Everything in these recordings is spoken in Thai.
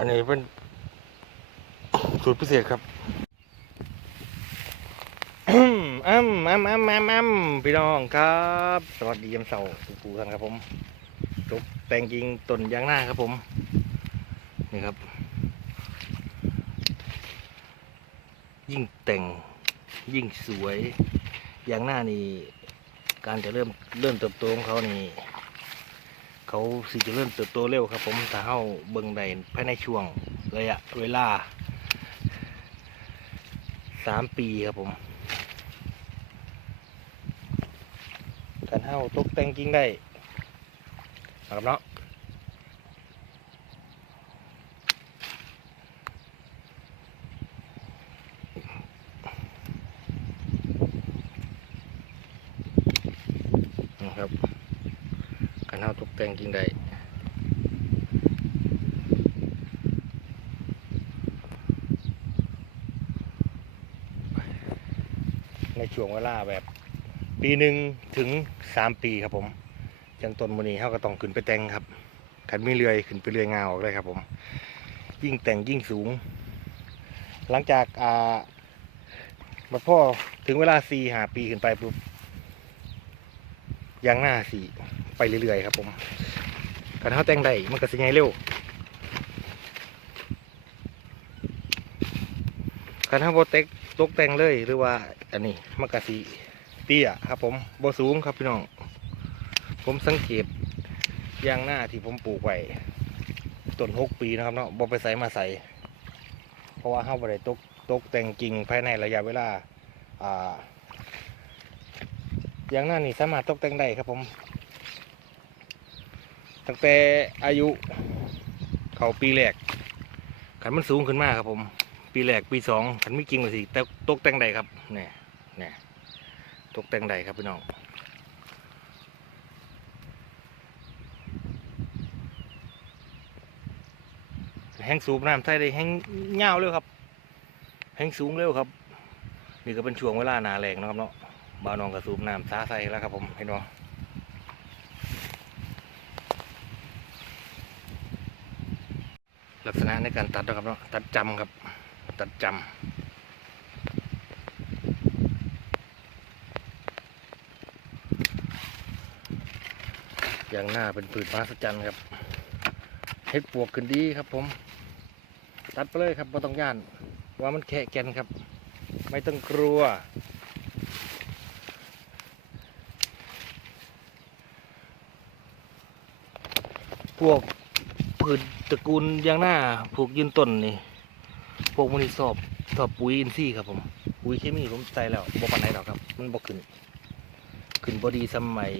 อันนี้เป็นสูตรพิเศษครับอ้ำอ้ำอ้ำอ้ำอ้ำอ้ำพี่น้องครับ สวัสดียามเสาร์ทุกท่านครับผมตกแต่งจริงต้นยางหน้าครับผม นี่ครับ ยิ่งแต่งยิ่งสวยยางหน้านี่ การจะเริ่มเริ่มเติบโตของเขานี่ เขาสิจะเริ่มเติบโตเร็วครับ ผมถ้าเฮาเบิ่งได้ภายในช่วงระยะเวลาสามปีครับผม การเฮาตกแต่งจริงได้ครับเนาะนะครับการเฮา ตกแต่งจริงได้ในช่วงเวลาแบบ ปีหนึ่งถึงสามปีครับผมจังต้นมูนีเขาก็ต้องขึ้นไปแต่งครับขันมีเรือยขึ้นไปเรือยงาออกเลยครับผม ยิ่งแต่งยิ่งสูง หลังจากอ่าบัดพ่อถึงเวลาสี่หาปีขึ้นไปปุ๊บยางหน้าสี่ ไปเรื่อยๆครับผมขันเขาแต่งได้มันก็สิไงเร็วขันเขาโบเต็กตกแต่งเลยหรือว่าอันนี้มันก็สีเตี้ยครับผมโบสูงครับพี่น้อง ผมสังเกตยางหน้าที่ผมปลูกไว้ต้นหกปีนะครับเนาะบ่ไปใส่มาใส่เพราะว่าเฮาบ่ได้ตกตกแต่งกิ่งภายในระยะเวลาอ่ายางหน้านี่สามารถตกแต่งได้ครับผม ตั้งแต่อายุเขาปีแรกขันมันสูงขึ้นมากครับผม ปีแรกปีสองขันไม่กิ่งเลยสิแต่ตกแต่งได้ครับเนี่ยเนี่ยตกแต่งใดครับพี่น้องแห้งสูบน้ำใส่ได้แห้งเงาวเร็วครับ แห้งสูงเร็วครับ นี่ก็เป็นช่วงเวลาหนาแรงนะครับเนาะบ่าวนองกับสูบน้ำซาใส่แล้วครับผมเห็นบ่ ลักษณะในการตัดนะครับเนาะตัดจำครับ ตัดจำอย่างหน้าเป็นปืนมหัศจรรครับเฮ็ดปวกขึ้นดีครับ ผม ตัดไปเลยครับไม่ต้องย่าน ว่ามันแค่แกนครับ ไม่ต้องกลัวพวก พืชตระกูลยางหน้าพวกยืนต้นนี่พวกมันนี่สอบสอบปุ๋ยอินทรีย์ครับผม ปุ๋ยเคมีผมใส่แล้วบ่ปานไหนหรอกครับ มันบ่ขึ้น ขึ้นบอดีสมัย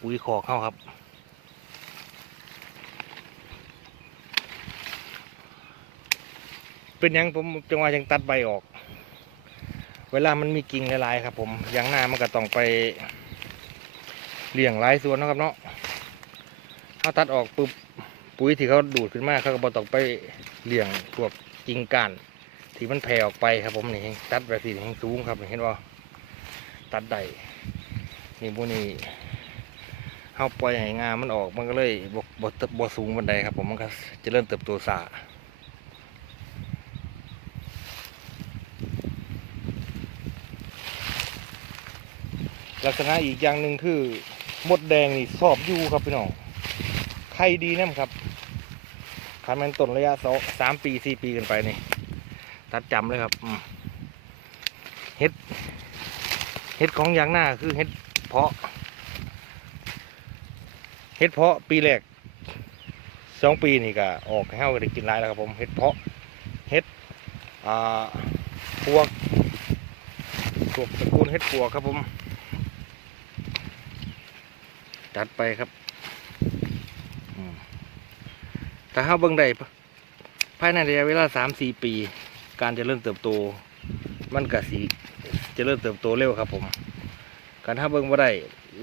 ปุ๋ยคอกเข้าครับ เป็นยังผมจังหวะยังตัดใบออก เวลามันมีกิ่งหลายๆครับ ผมยางหน้ามันก็ต้องไปเลี้ยงหลายส่วนนะครับเนาะ เขาตัดออกปุ๊บปุ๋ยที่เขาดูดขึ้นมาเขาก็บอต้องไปเลี้ยงพวกกิ่งก้านที่มันแผ่ออกไปครับผมนี่ตัดแบบสีแห้งสูงครับเห็นว่าตัดได้นี่พวกนี้เข้าปล่อยให้งามันออกมันก็เลยบกบกบสูงบันไดครับผมมันก็จะเริ่มเติบโตสาลักษณะอีกอย่างหนึ่งคือมดแดงนี่สอบอยู่ครับพี่น้อง ข่ดีแน่ครับคันมันต้นระยะสองสามปีสี่ปีกันไปนี่ตัดจำเลยครับเห็ดเห็ดของยางหน้าคือเห็ดเพาะเห็ดเพาะปีแรกสองปีนี่ก็ออกให้เฮาได้กินหลายแล้วครับผมเห็ดเพาะเห็ดอ่าพวกพวกตระกูลเห็ดปวครับผมจัดไปครับอืม ถ้าเฮาเบิ่งได้ภายในระยะเวลาสามสี่ปี การเจะเริ่มเติบโต มันก็สีจะเริ่มเติบโตเร็วครับ ผม การถ้าเบิ่งว่าได้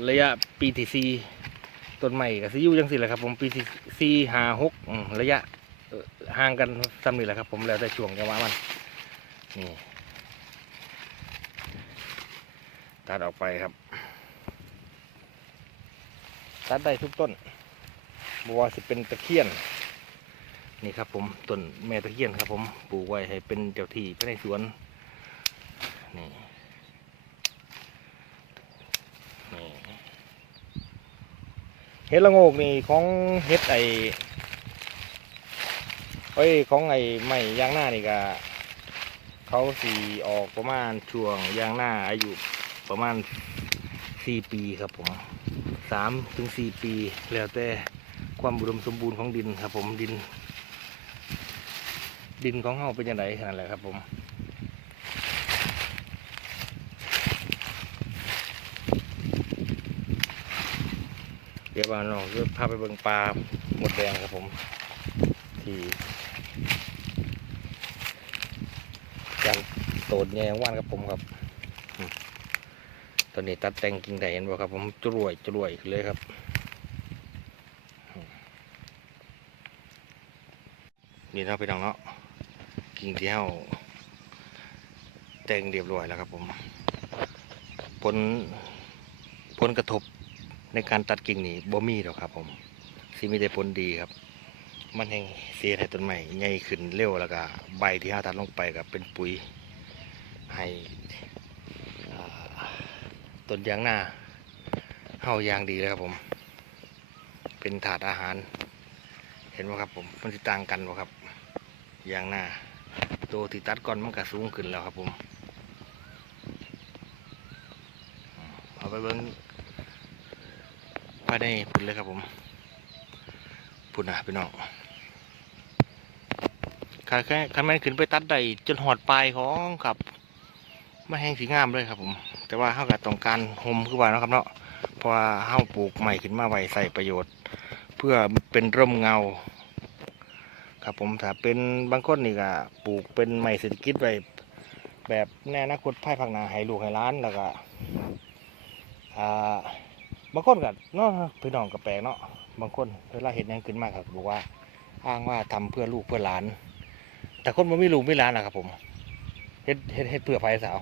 ระยะปีที่สี่ต้นใหม่กับซิอยูจังสิแหละครับผมปีที่สี่ห้าหกระยะห่างกันซ้ำนี่แหละครับผมแล้วแต่ช่วงจังหวะมันนี่ตัดออกไปครับ ตัดได้ทุกต้นบัวสิเป็นตะเคียน นี่ครับผมต้นแม่ตะเคียนครับ ผมปลูกไว้ให้เป็นเจ้าที่ภายในสวนนี่นี่เห็ดละโงกนี่ของเห็ดไอเอ้ยของไอไม้ยางหน้านี่ก็เขาสีออกประมาณช่วงยางหน้าอายุประมาณสี่ปีครับผมสามถึงสี่ปี แล้วแต่ความอุดมสมบูรณ์ของดินครับผมดิน ดินของเฮาเป็นยังไงนั่นแหละครับ ผมเดี๋ยวว่าน้องจะพาไปเบิ่งปลาหมดแดงครับผม ที่การโตดแยงว่านครับผมครับตอนนี้ตัดแต่งกิ่งไดเห็นบ่ครับ ผมจรวยจรวยเลยครับนี่นาะพี่น้องเนาะ กิ่งที่เฮาแต่งเรียบร้อยแล้วครับผมผลผลกระทบในการตัดกิ่งนี่บ่มีหรอกครับ ผมสิมีแต่ผลดีครับ มันแห่งเสียให้ต้นใหม่ใหญ่ขึ้นเร็วแล้วก็ใบที่เฮาตัดลงไปก็เป็นปุ๋ยให้ต้นยางนาเฮายางดีเลยครับผม เป็นถาดอาหาร เห็นไหมครับผมมันสิต่างกันบ่ครับยางนา ตัวที่ตัดก่อนมันก็สูงขึ้นแล้วครับผมเอาไปเบิ้งภายในพุ่นเลยครับผมพุ่นนะพี่น้องคันแค่คันแม่นขึ้นไปตัดได้จนหอดปลายของครับไม่แห้งสีงามเลยครับผม แต่ว่าเขาก็ต้องการห่มคือว่าเนาะครับเนาะเพราะว่าเฮาปลูกใหม่ขึ้นมาไว้ใส่ประโยชน์ เพื่อเป็นร่มเงา ครับผมถ้าเป็นบางคนนี่ก็ปลูกเป็นไม้เศรษฐกิจไว้แบบแน่อนาคตภายภาคหน้าให้ลูกให้ร้านแล้วก็อ่าบางคนก็เนาะพี่น้องก็แปลกเนาะบางคนเวลาเห็นยังขึ้นมากครับบอกว่าอ้างว่าทำเพื่อลูกเพื่อหลาน แต่คนมันไม่ลูกไม่หลานนะครับผมเฮ็ดเฮ็ดเฮ็ดเพื่อไฟสาว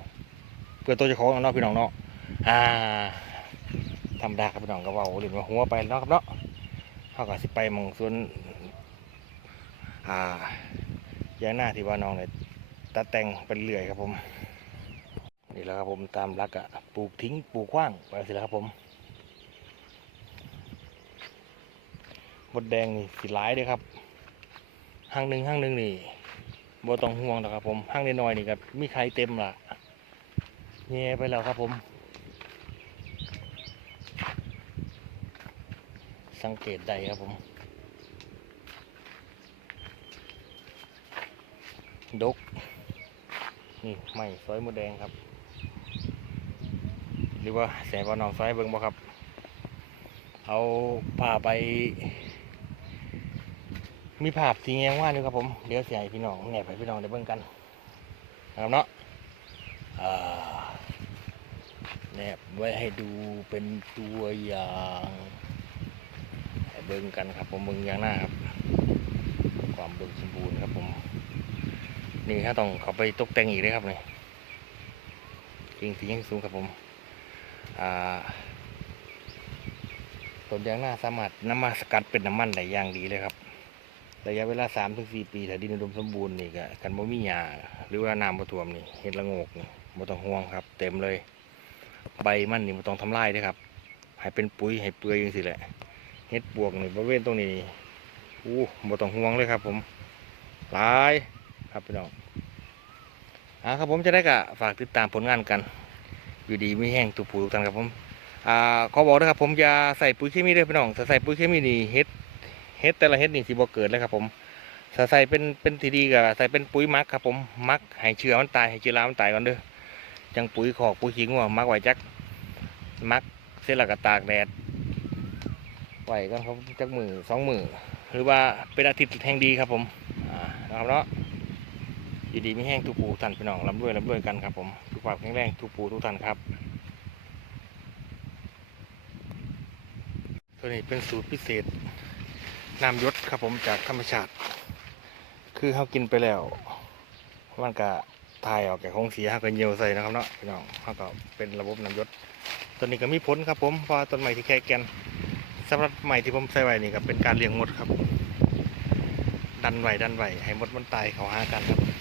เพื่อตัวเจ้าของเนาะพี่น้องเนาะอ่าธรรมดาครับพี่น้องก็ว่าเล่นว่าหัวไปเนาะครับเนาะเขาก็สิไปมองส่วน อ่ายางหน้าที่ว่าน้องเนี่ยตัดแต่งไปเรื่อยครับผมนี่แหละครับผมตามรักอะปลูกทิ้งปลูกขว้างไปสิแล้วครับผมหมดแดงนี่สีร้ายเด้วยครับห้างหนึ่งห้างหนึ่งนี่บต้องห่วงหรอกครับผมห้างน้อยๆนี่ก็มีใครเต็มละแย่ไปแล้วครับผม สังเกตได้ครับผม ดก นี่ไม่ซอยหมูแดงครับ หรือว่าแสบว่าน้องซอยเบิ่งบ่ครับ เอาพาไป มีภาพสีแงงว่านี่ครับผม เดี๋ยวเสียให้พี่น้องแหนบให้พี่น้องได้เบิ่งกันนะครับเนาะแนบไว้ให้ดูเป็นตัวอย่างให้เบิ่งกันครับผมเบิ่งอย่างหน้าครับ ความอุดมสมบูรณ์ครับผม นี่ถ้าต้องเขาไปตกแต่งอีกเลยครับนี่กิ่งสียังสูงครับผมอ่าต้นยางหน้าสามารถน้ำมาสกัดเป็นน้ำมันได้อย่างดีเลยครับระยะเวลาสามถึงสี่ปีถ้าดินอุดมสมบูรณ์นี่ก็กันบ่มีหญ้าหรือว่าน้ำบ่ท่วมนี่เห็ดละงกนี่บ่ต้องห่วงครับ เต็มเลย ใบมันนี่บ่ต้องทำลายเด้ครับให้เป็นปุ๋ยให้เปื่อยจังซี่แหละเห็ดปวกนี่บริเวณตรงนี้อู้บ่ต้องห่วงเลยครับ ผมหลาย ครับพี่น้องอ่าครับผมจะได้กะฝากติดตามผลงานกัน อยู่ดีไม่แห้งตุกปูทุกท่านครับผมอ่าขอบอกนะครับผมอย่าใส่ปุ๋ยเคมีเลยพี่น้องถ้าใส่ปุ๋ยเคมีนี่เฮ็ดเฮ็ดแต่ละเฮ็ดนี่สิบ่เกิดเลยครับผมถ้าใส่เป็นเป็นทีดีก็ใส่เป็นปุ๋ยมักครับผมมักให้เชื้อมันตายให้เชื้อรามันตายก่อนเด้อจังปุ๋ยขอกปุ๋ยขี้งัวหมักไว้จักมักเสร็จแล้วก็ตากแดดไวกันครับจักมือสองมือหรือว่าเป็นอาทิตย์แห่งดีครับผมอ่านะครับเนาะ อยู่ดีไม่แห้งทุกปูทุกท่านพี่น้องร่ำรวยร่ำรวยกันครับผมทุกความแข็งแรงทุกปูทุกท่านครับ ตัวนี้เป็นสูตรพิเศษน้ำยศครับผมจากธรรมชาติ คือเขากินไปแล้วมันก็ทายออกแก่ของเสียเขาก็เยียวใส่นะครับเนาะพี่น้องเขาก็เป็นระบบน้ำยศตัวนี้ก็มีผลครับผมเพราะต้นใหม่ที่แค่แกนสำหรับใหม่ที่ผมใส่ไว้นี่ก็เป็นการเลี้ยงหมดครับ ดันไหวดันไหวให้มดมันตายเขาหากันครับ